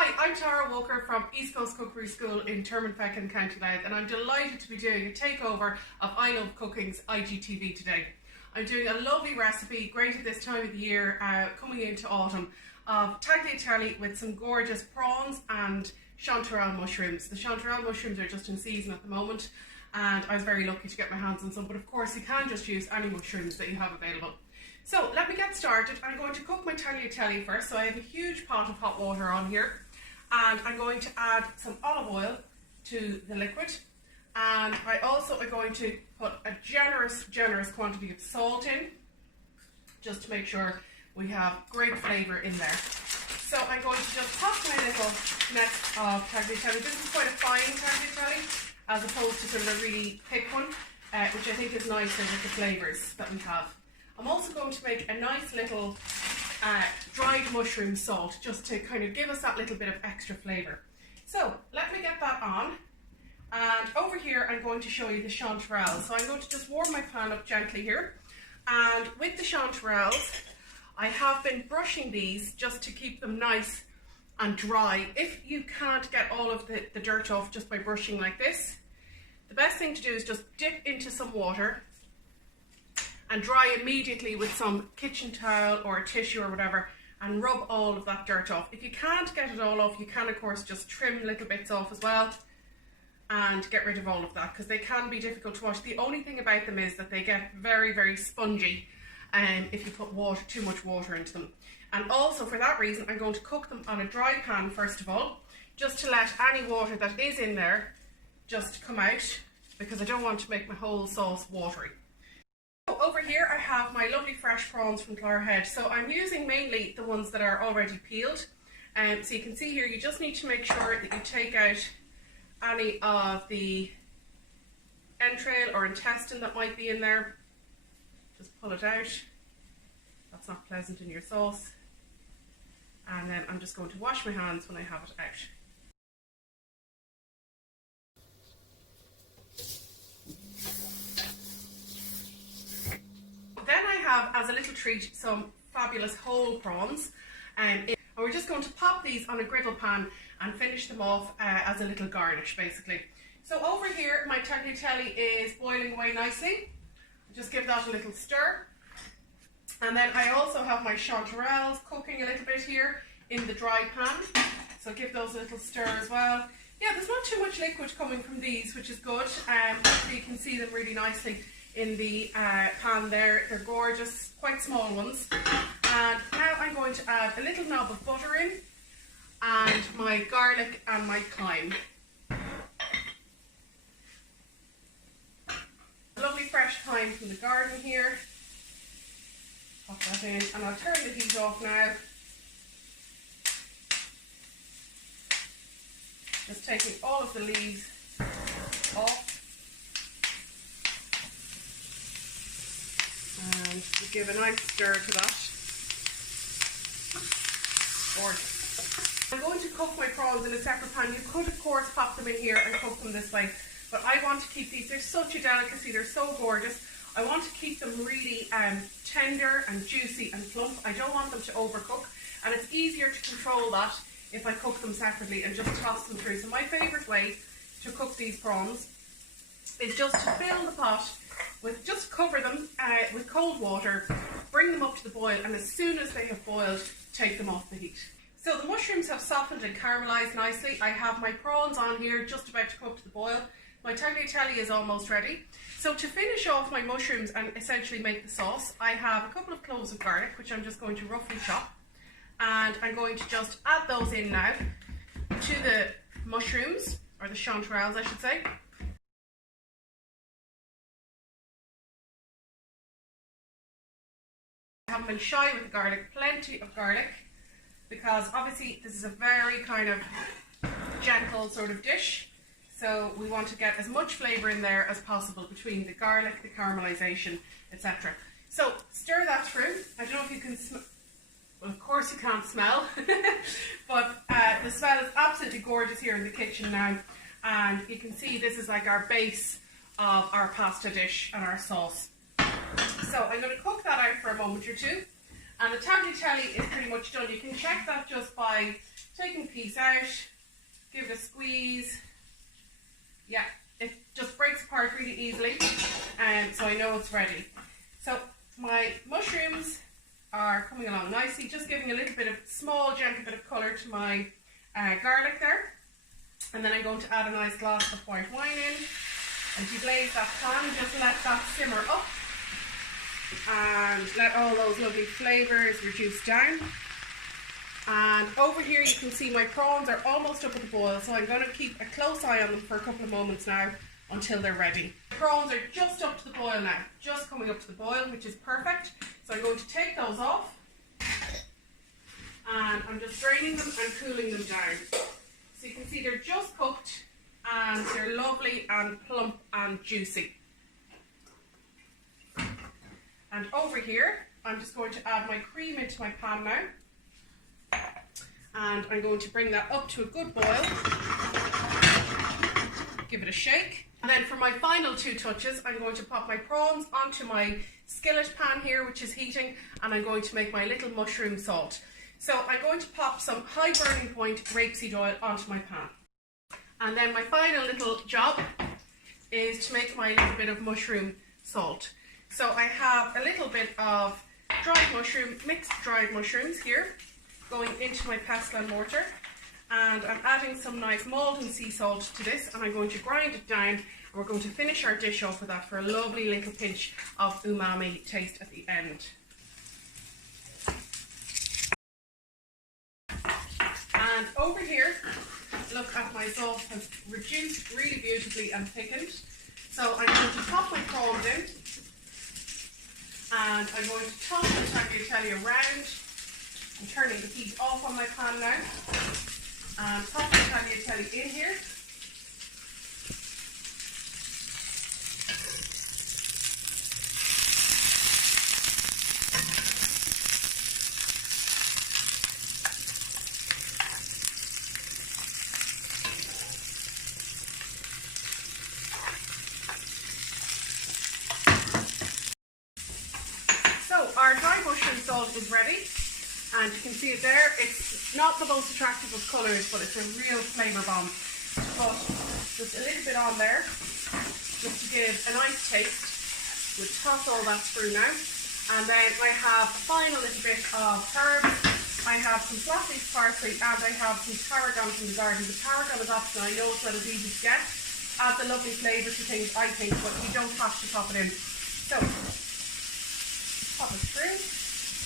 Hi, I'm Tara Walker from East Coast Cookery School in Termonfeckin, County Louth, and I'm delighted to be doing a takeover of I Love Cooking's IGTV today. I'm doing a lovely recipe, great at this time of the year, coming into autumn, of tagliatelle with some gorgeous prawns and chanterelle mushrooms. The chanterelle mushrooms are just in season at the moment, and I was very lucky to get my hands on some, but of course you can just use any mushrooms that you have available. So let me get started. I'm going to cook my tagliatelle first. So I have a huge pot of hot water on here, and I'm going to add some olive oil to the liquid, and I also am going to put a generous quantity of salt in, just to make sure we have great flavour in there. So I'm going to just pop my little net of tagliatelle. This is quite a fine tagliatelle, as opposed to sort of a really thick one, which I think is nicer with the flavours that we have. I'm also going to make a nice little dried mushroom salt, just to kind of give us that little bit of extra flavour. So let me get that on, and over here I'm going to show you the chanterelle. So I'm going to just warm my pan up gently here, and with the chanterelles I have been brushing these just to keep them nice and dry. If you can't get all of the dirt off just by brushing like this, the best thing to do is just dip into some water and dry immediately with some kitchen towel or a tissue or whatever, and rub all of that dirt off. If you can't get it all off, you can of course just trim little bits off as well and get rid of all of that, because they can be difficult to wash. The only thing about them is that they get very spongy if you put too much water into them. And also for that reason I'm going to cook them on a dry pan first of all, just to let any water that is in there just come out, because I don't want to make my whole sauce watery. Over here I have my lovely fresh prawns from Clorhead. So I'm using mainly the ones that are already peeled. So you can see here, you just need to make sure that you take out any of the entrail or intestine that might be in there. Just pull it out. That's not pleasant in your sauce. And then I'm just going to wash my hands when I have it out. Then I have, as a little treat, some fabulous whole prawns, and we're just going to pop these on a griddle pan and finish them off as a little garnish, basically. So over here my tagliatelle is boiling away nicely. Just give that a little stir, and then I also have my chanterelles cooking a little bit here in the dry pan, so give those a little stir as well. Yeah, there's not too much liquid coming from these, which is good. Hopefully you can see them really nicely in the pan there. They're gorgeous, quite small ones. And now I'm going to add a little knob of butter in, and my garlic and my thyme. Lovely fresh thyme from the garden here. Pop that in, and I'll turn the heat off now. Just taking all of the leaves off. And you give a nice stir to that. Gorgeous. I'm going to cook my prawns in a separate pan. You could of course pop them in here and cook them this way, but I want to keep these, they're such a delicacy, they're so gorgeous. I want to keep them really tender and juicy and plump. I don't want them to overcook, and it's easier to control that if I cook them separately and just toss them through. So my favourite way to cook these prawns is just to fill the pot with, just cover them with cold water, bring them up to the boil, and as soon as they have boiled, take them off the heat. So the mushrooms have softened and caramelised nicely. I have my prawns on here, just about to cook to the boil. My tagliatelle is almost ready. So to finish off my mushrooms and essentially make the sauce, I have a couple of cloves of garlic, which I'm just going to roughly chop. And I'm going to just add those in now to the mushrooms, or the chanterelles I should say. I haven't been shy with the garlic, plenty of garlic, because obviously this is a very kind of gentle sort of dish. So we want to get as much flavour in there as possible between the garlic, the caramelisation, etc. So stir that through. I don't know if you can smell. Well, of course you can't smell, but the smell is absolutely gorgeous here in the kitchen now, and you can see this is like our base of our pasta dish and our sauce. So I'm going to cook that out for a moment or two, and the tagliatelle is pretty much done. You can check that just by taking the piece out, give it a squeeze. Yeah, it just breaks apart really easily, and so I know it's ready. So my mushrooms are coming along nicely, just giving a little bit of small gentle bit of colour to my garlic there. And then I'm going to add a nice glass of white wine in and deglaze that pan. Just let that simmer up and let all those lovely flavours reduce down. And over here you can see my prawns are almost up at the boil, so I'm going to keep a close eye on them for a couple of moments now until they're ready. The prawns are just up to the boil now, just coming up to the boil, which is perfect. So I'm going to take those off and I'm just draining them and cooling them down. So you can see they're just cooked and they're lovely and plump and juicy. And over here, I'm just going to add my cream into my pan now. And I'm going to bring that up to a good boil. Give it a shake. And then for my final two touches, I'm going to pop my prawns onto my skillet pan here, which is heating, and I'm going to make my little mushroom salt. So I'm going to pop some high burning point rapeseed oil onto my pan. And then my final little job is to make my little bit of mushroom salt. So I have a little bit of mixed dried mushrooms here, going into my pestle and mortar. And I'm adding some nice Malton sea salt to this, and I'm going to grind it down, and we're going to finish our dish off with that for a lovely little pinch of umami taste at the end. And over here, look at my sauce has reduced really beautifully and thickened. So I'm going to pop my prawns in, and I'm going to toss the tagliatelle around. I'm turning the heat off on my pan now. And pop the tagliatelle in here. So our dry mushroom salt is ready. And you can see it there. It's not the most attractive of colours, but it's a real flavour bomb. But just a little bit on there, just to give a nice taste. We'll toss all that through now. And then I have a final little bit of herbs. I have some flat leaf parsley and I have some tarragon from the garden. The tarragon is optional. I know it's not as easy to get. Adds a lovely flavour to things, I think, but you don't have to pop it in. So, pop it through.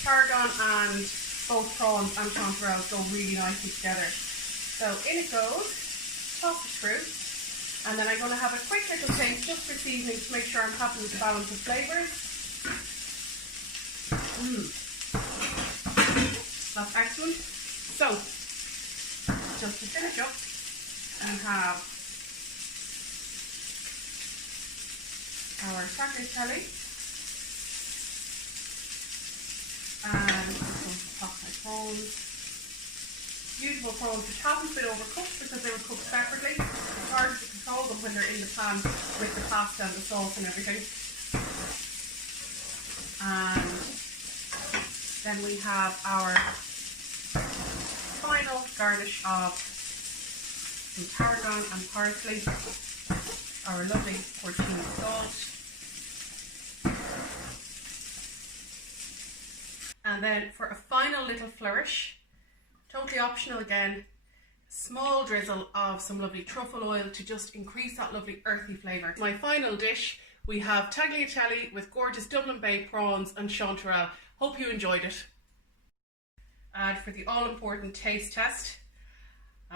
Tarragon and both prawns and chanterelles go really nicely together. So in it goes, toss it through, and then I'm going to have a quick little taste just for seasoning to make sure I'm happy with the balance of flavours. That's excellent. So, just to finish up, we have our tagliatelle. And I'm going to pop my prawns. Beautiful prawns which haven't been overcooked because they were cooked separately. It's hard to control them when they're in the pan with the pasta and the sauce and everything. And then we have our final garnish of some tarragon and parsley, our lovely porcini sauce. And then for a final little flourish, totally optional again, small drizzle of some lovely truffle oil to just increase that lovely earthy flavour. My final dish, we have tagliatelle with gorgeous Dublin Bay prawns and chanterelle. Hope you enjoyed it. And for the all-important taste test,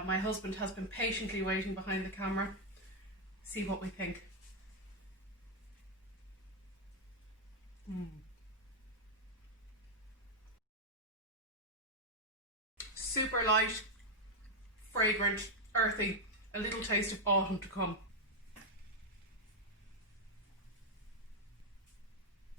my husband has been patiently waiting behind the camera. See what we think. Super light, fragrant, earthy, a little taste of autumn to come.